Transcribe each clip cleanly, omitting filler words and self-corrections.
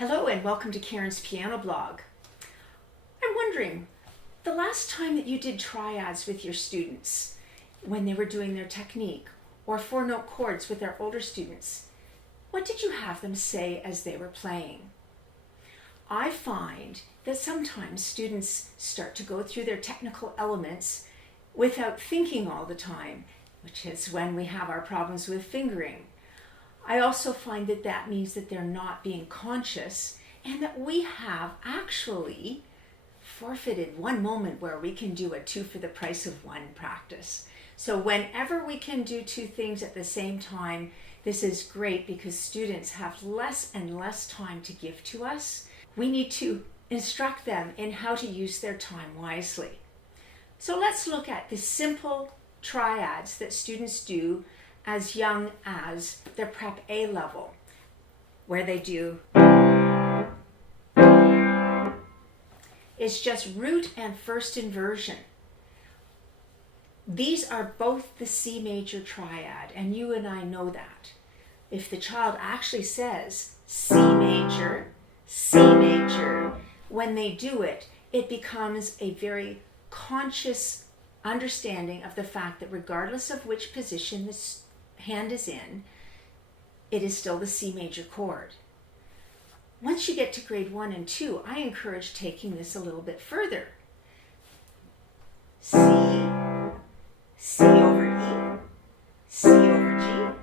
Hello and welcome to Karen's Piano Blog. I'm wondering, the last time that you did triads with your students when they were doing their technique, or four-note chords with our older students, what did you have them say as they were playing? I find that sometimes students start to go through their technical elements without thinking all the time, which is when we have our problems with fingering. I also find that that means that they're not being conscious and that we have actually forfeited one moment where we can do a two for the price of one practice. So whenever we can do two things at the same time, this is great because students have less and less time to give to us. We need to instruct them in how to use their time wisely. So let's look at the simple triads that students do as young as their Prep A level, where they do is just root and first inversion. These are both the C major triad, and you and I know that. If the child actually says C major, when they do it, it becomes a very conscious understanding of the fact that regardless of which position this hand is in, it is still the C major chord. Once you get to grade 1 and 2, I encourage taking this a little bit further. C, C over E, C over G,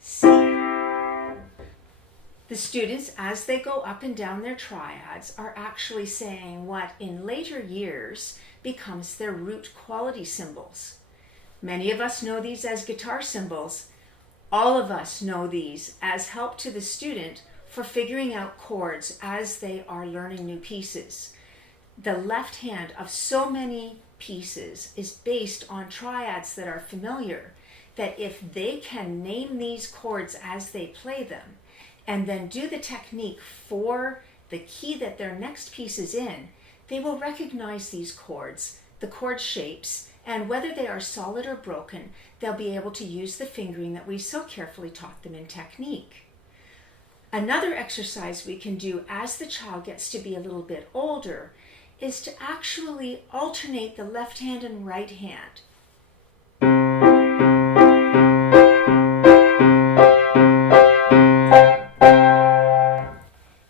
C. The students, as they go up and down their triads, are actually saying what in later years becomes their root quality symbols. Many of us know these as guitar symbols. All of us know these as help to the student for figuring out chords as they are learning new pieces. The left hand of so many pieces is based on triads that are familiar, that if they can name these chords as they play them, and then do the technique for the key that their next piece is in, they will recognize these chords, the chord shapes, and whether they are solid or broken, they'll be able to use the fingering that we so carefully taught them in technique. Another exercise we can do as the child gets to be a little bit older is to actually alternate the left hand and right hand.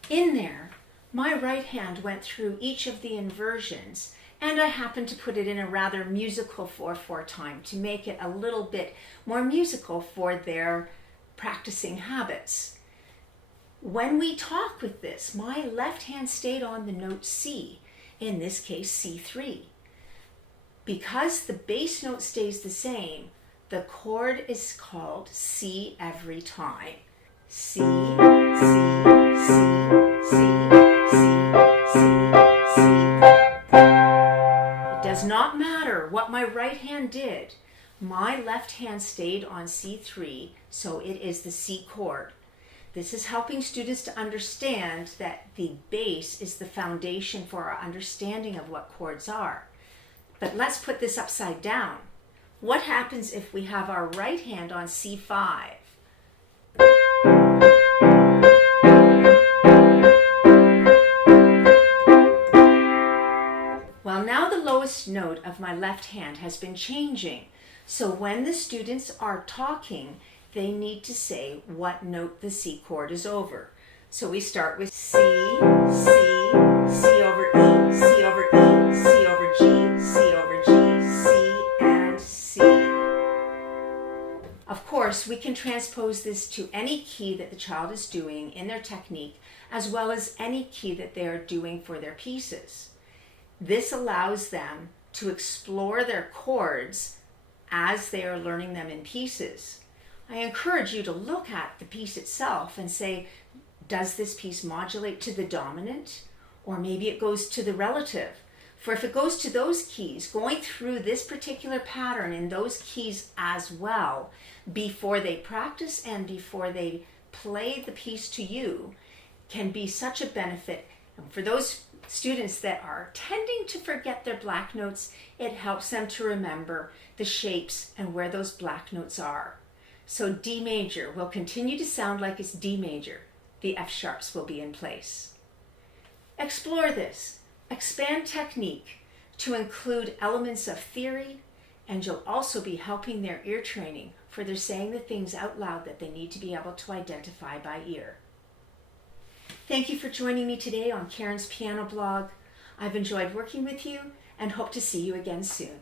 In there, my right hand went through each of the inversions, and I happened to put it in a rather musical 4/4 time to make it a little bit more musical for their practicing habits. When we talk with this, my left hand stayed on the note C, in this case C3. Because the bass note stays the same, the chord is called C every time. C, C, C, C, C, C, C. It does not matter what my right hand did. My left hand stayed on C3, so it is the C chord. This is helping students to understand that the bass is the foundation for our understanding of what chords are. But let's put this upside down. What happens if we have our right hand on C5? Well, now the lowest note of my left hand has been changing. So when the students are talking, they need to say what note the C chord is over. So we start with C, C, C over E, C over E, C over G, C over G, C, and C. Of course, we can transpose this to any key that the child is doing in their technique, as well as any key that they are doing for their pieces. This allows them to explore their chords as they are learning them in pieces. I encourage you to look at the piece itself and say, does this piece modulate to the dominant? Or maybe it goes to the relative. For if it goes to those keys, going through this particular pattern in those keys as well, before they practice and before they play the piece to you, can be such a benefit. And for those students that are tending to forget their black notes, it helps them to remember the shapes and where those black notes are. So D major will continue to sound like it's D major. the F sharps will be in place. Explore this. Expand technique to include elements of theory, and you'll also be helping their ear training for their saying the things out loud that they need to be able to identify by ear. Thank you for joining me today on Karen's Piano Blog. I've enjoyed working with you and hope to see you again soon.